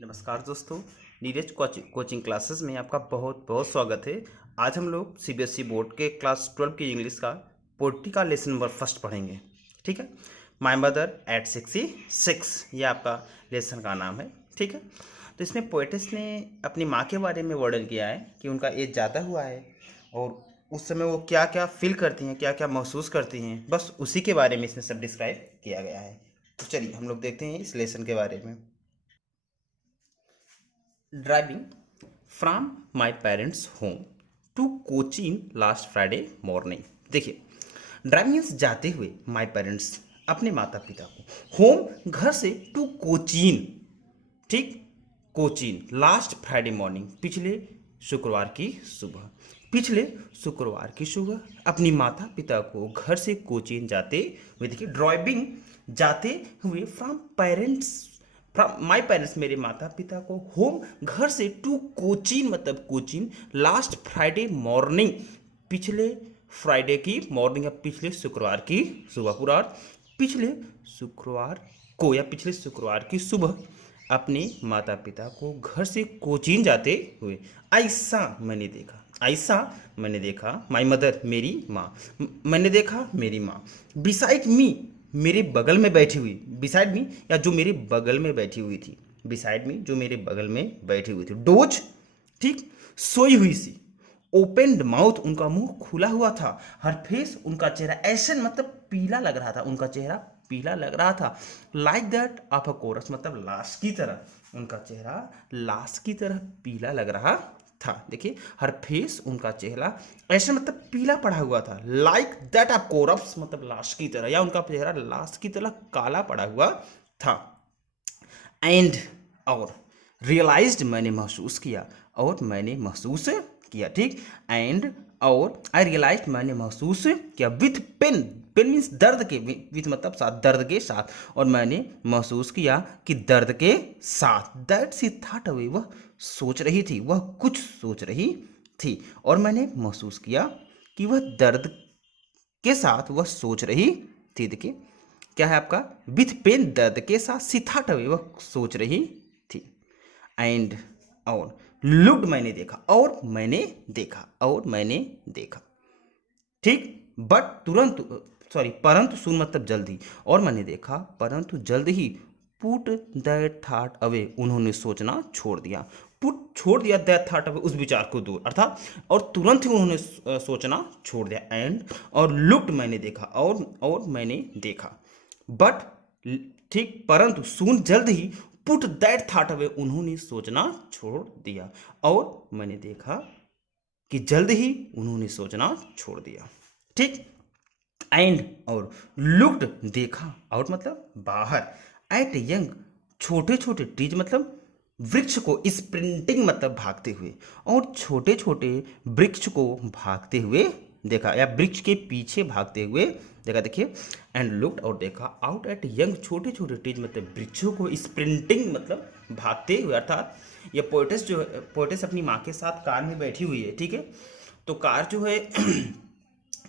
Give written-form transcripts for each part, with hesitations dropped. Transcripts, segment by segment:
नमस्कार दोस्तों, Neeraj coaching classes में आपका बहुत बहुत स्वागत है। आज हम लोग सीबीएसई बोर्ड के क्लास 12 की इंग्लिश का पोइट्री का लेसन नंबर फर्स्ट पढ़ेंगे। ठीक है, माई मदर एट 66, ये आपका लेसन का नाम है। ठीक है, तो इसमें पोइटिस ने अपनी माँ के बारे में वर्णन किया है कि उनका एज ज़्यादा हुआ है और उस समय वो क्या क्या फील करती हैं, क्या क्या महसूस करती हैं, बस उसी के बारे में इसमें सब डिस्क्राइब किया गया है। तो चलिए हम लोग देखते हैं इस लेसन के बारे में। Driving from my parents home to Cochin last Friday morning. देखिए, ड्राइविंग मीन्स जाते हुए माई पेरेंट्स अपने माता पिता को, होम घर से, टू कोचीन, ठीक, कोचीन लास्ट फ्राइडे मॉर्निंग पिछले शुक्रवार की सुबह, पिछले शुक्रवार की सुबह अपनी माता पिता को घर से कोचीन जाते हुए। देखिए, ड्राइविंग जाते हुए from parents, from my parents मेरे माता पिता को, होम घर से, टू कोचीन मतलब कोचीन, लास्ट फ्राइडे मॉर्निंग पिछले फ्राइडे की मॉर्निंग या पिछले शुक्रवार की सुबह, पूरा पिछले शुक्रवार को या पिछले शुक्रवार की सुबह अपने माता पिता को घर से कोचीन जाते हुए। ऐसा मैंने देखा, ऐसा मैंने देखा, माई मदर मेरी माँ, मैंने देखा मेरी माँ, बिसाइड मी मेरे बगल में बैठी हुई, बिसाइड मी या जो मेरे बगल में बैठी हुई थी, बिसाइड मी जो मेरे बगल में बैठी हुई थी, डोज, ठीक, सोई हुई सी, ओपेन्ड माउथ उनका मुंह खुला हुआ था, हर फेस उनका चेहरा, ऐसन मतलब पीला लग रहा था, उनका चेहरा पीला लग रहा था, like that of a corpse मतलब लाश की तरह, उनका चेहरा लाश की तरह पीला लग रहा था। देखिए, हर फेस उनका चेहरा ऐसा मतलब पीला पड़ा हुआ था, लाइक दैट ऑफ कोरप्स मतलब लाश की तरह, या उनका चेहरा लाश की तरह काला पड़ा हुआ था। एंड और रियलाइज्ड मैंने महसूस किया, और मैंने महसूस किया, ठीक, एंड और आई रियलाइज मैंने महसूस किया, विथ पेन, पेन मीन्स दर्द के, विथ मतलब साथ, दर्द के साथ, और मैंने महसूस किया कि दर्द के साथ, दैट सी थॉट अवे वह सोच रही थी, वह कुछ सोच रही थी, और मैंने महसूस किया कि वह दर्द के साथ वह सोच रही थी। देखिए, क्या है आपका, विथ पेन दर्द के साथ, सी थॉट अवे वह सोच रही थी, एंड और लुक्ड मैंने देखा, और मैंने देखा, और मैंने देखा, ठीक, बट तुरंत, सॉरी परंतु सुन मतलब जल्दी, और मैंने देखा परंतु जल्द ही, पुट दैट थॉट अवे उन्होंने सोचना छोड़ दिया, पुट छोड़ दिया, दैट थॉट अवे उस विचार को दूर, अर्थात और तुरंत ही उन्होंने सोचना छोड़ दिया, एंड और लुक्ड मैंने देखा, और मैंने देखा, बट, ठीक, परंतु सुन जल्द ही, पुट दैट थॉट अवे उन्होंने सोचना छोड़ दिया, और मैंने देखा कि जल्द ही उन्होंने सोचना छोड़ दिया, ठीक, एंड और लुक्ड देखा, आउट मतलब बाहर, एट यंग छोटे छोटे ट्रीज मतलब वृक्ष को, स्प्रिंटिंग मतलब भागते हुए, और छोटे छोटे वृक्ष को भागते हुए देखा, या वृक्ष के पीछे भागते हुए देखा। देखिए, एंड लुक्ड और देखा, आउट एट यंग छोटे छोटे ट्रीज मतलब वृक्षों को, स्प्रिंटिंग मतलब भागते हुए, अर्थात ये पोइटिस जो है, पोइटिस अपनी माँ के साथ कार में बैठी हुई है, ठीक है, तो कार जो है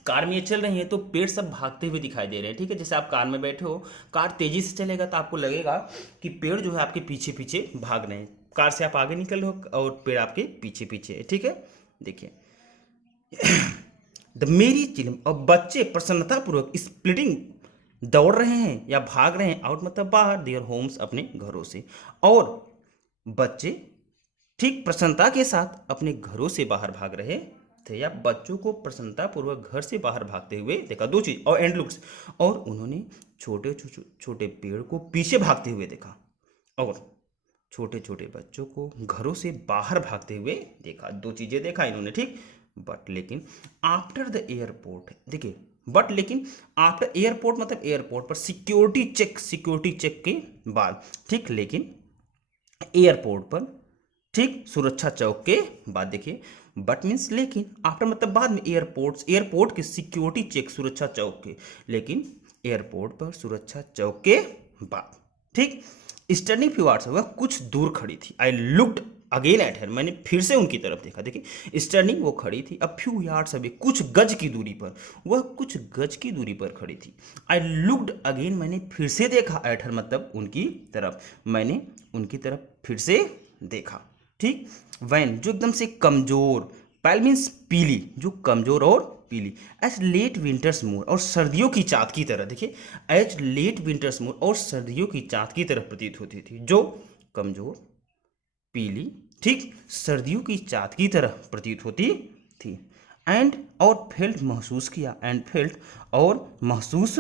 कार में ये चल रही है तो पेड़ सब भागते हुए दिखाई दे रहे हैं, ठीक है, जैसे आप कार में बैठे हो, कार तेजी से चलेगा तो आपको लगेगा कि पेड़ जो है आपके पीछे पीछे भाग रहे हैं, कार से आप आगे निकल रहे हो और पेड़ आपके पीछे पीछे है, ठीक है। देखिए, द मेरी चिलम, और बच्चे प्रसन्नतापूर्वक स्प्लिटिंग दौड़ रहे हैं या भाग रहे हैं, आउट मतलब बाहर, देयर होम्स अपने घरों से, और बच्चे ठीक प्रसन्नता के साथ अपने घरों से बाहर भाग रहे थे, या बच्चों को प्रसन्नतापूर्वक घर से बाहर भागते हुए देखा, दो चीज, और एंड लुक्स, और उन्होंने छोटे छोटे पेड़ को पीछे भागते हुए देखा, और छोटे छोटे बच्चों को घरों से बाहर भागते हुए देखा, दो चीजें देखा इन्होंने, ठीक, बट लेकिन आफ्टर द एयरपोर्ट, देखिए, बट लेकिन आफ्टर एयरपोर्ट मतलब एयरपोर्ट पर सिक्योरिटी चेक के बाद, ठीक, लेकिन एयरपोर्ट पर, ठीक, सुरक्षा चौक के बाद, देखिए, बट मीन्स लेकिन, आफ्टर मतलब बाद में, एयरपोर्ट के सिक्योरिटी चेक सुरक्षा चौक के, लेकिन एयरपोर्ट पर सुरक्षा चौक के बाद, ठीक, स्टैंडिंग फ्यू आवर्स, वह कुछ दूर खड़ी थी, I looked again at her, मैंने फिर से उनकी तरफ देखा। देखिए, स्टैंडिंग वो खड़ी थी, अ फ्यू यार्ड्स अवे कुछ गज की दूरी पर, वह कुछ गज की दूरी पर खड़ी थी, आई लुक्ड अगेन मैंने फिर से देखा, एट हर मतलब उनकी तरफ, मैंने उनकी तरफ फिर से देखा। ठीक, वैन जो एकदम से कमजोर, पैल मीन्स पीली, जो कमजोर और पीली, एज लेट विंटर्स मून और सर्दियों की चाँद की तरह, देखिए एज लेट विंटर्स मून और सर्दियों की चाँद की तरह प्रतीत होती थी, जो कमजोर, पीली, ठीक, सर्दियों की चाँद की तरह प्रतीत होती थी। एंड और फेल्ट महसूस किया, एंड फेल्ट और महसूस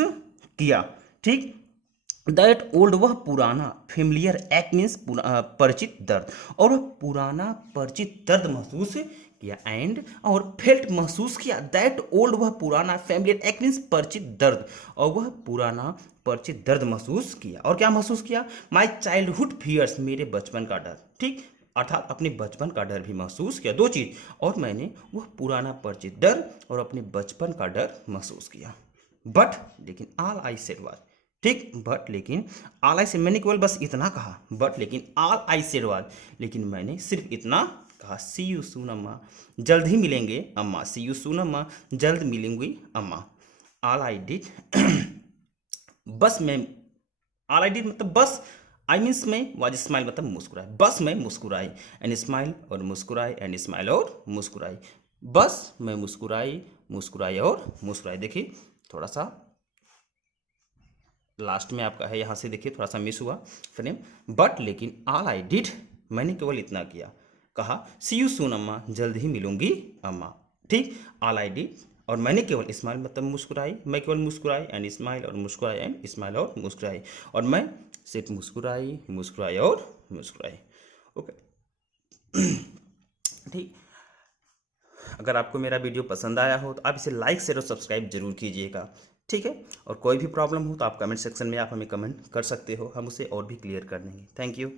किया, ठीक, दैट ओल्ड वह पुराना, फेमिलियर एक मीन्स परिचित दर्द, और वह पुराना परिचित दर्द महसूस किया, एंड और फेल्ट महसूस किया, दैट ओल्ड वह पुराना, फेमिलियर एक मीन्स परिचित दर्द, और वह पुराना परिचित दर्द महसूस किया। और क्या महसूस किया? माई चाइल्डहुड फियर्स, मेरे बचपन का डर, ठीक, अर्थात अपने बचपन का डर भी महसूस किया, दो चीज, और मैंने वह पुराना परिचित डर और अपने बचपन का डर महसूस किया। बट लेकिन ऑल आई सेड वाज, ठीक, बट लेकिन ऑल आई से मैंने केवल बस इतना कहा, बट लेकिन ऑल आई सेड वाज, लेकिन मैंने सिर्फ इतना कहा, सी यू सून अम्मा, जल्द ही मिलेंगे अम्मा, सी यू सून अम्मा, जल्द मिलेंगी अम्मा। ऑल आई डिड बस मैं, ऑल आई डिड मतलब बस, आई मीन्स मैं, वाज स्माइल मतलब मुस्कुराए, बस मैं मुस्कुराई, एंड स्माइल और मुस्कुराई, एंड स्माइल और मुस्कुराई, बस मैं मुस्कुराई, मुस्कुराई और मुस्कुराई। देखिए थोड़ा सा लास्ट में आपका है, यहाँ से देखिए थोड़ा सा मिस हुआ फ्रेम, बट लेकिन ऑल आई डिड, मैंने केवल इतना किया, कहा सी यू सून अम्मा, जल्द ही मिलूंगी अम्मा, ठीक, ऑल आई डिड, और मैंने केवल स्माइल मतलब मुस्कुराई, मैं केवल मुस्कुराई, एंड स्माइल और मुस्कुराई, एंड स्माइल और मुस्कुराई, और मैं सिर्फ मुस्कुराई, मुस्कुराई और मुस्कुराई। ओके, ठीक, अगर आपको मेरा वीडियो पसंद आया हो तो आप इसे लाइक शेयर और सब्सक्राइब जरूर कीजिएगा, ठीक है, और कोई भी प्रॉब्लम हो तो आप कमेंट सेक्शन में आप हमें कमेंट कर सकते हो, हम उसे और भी क्लियर कर देंगे। Thank you.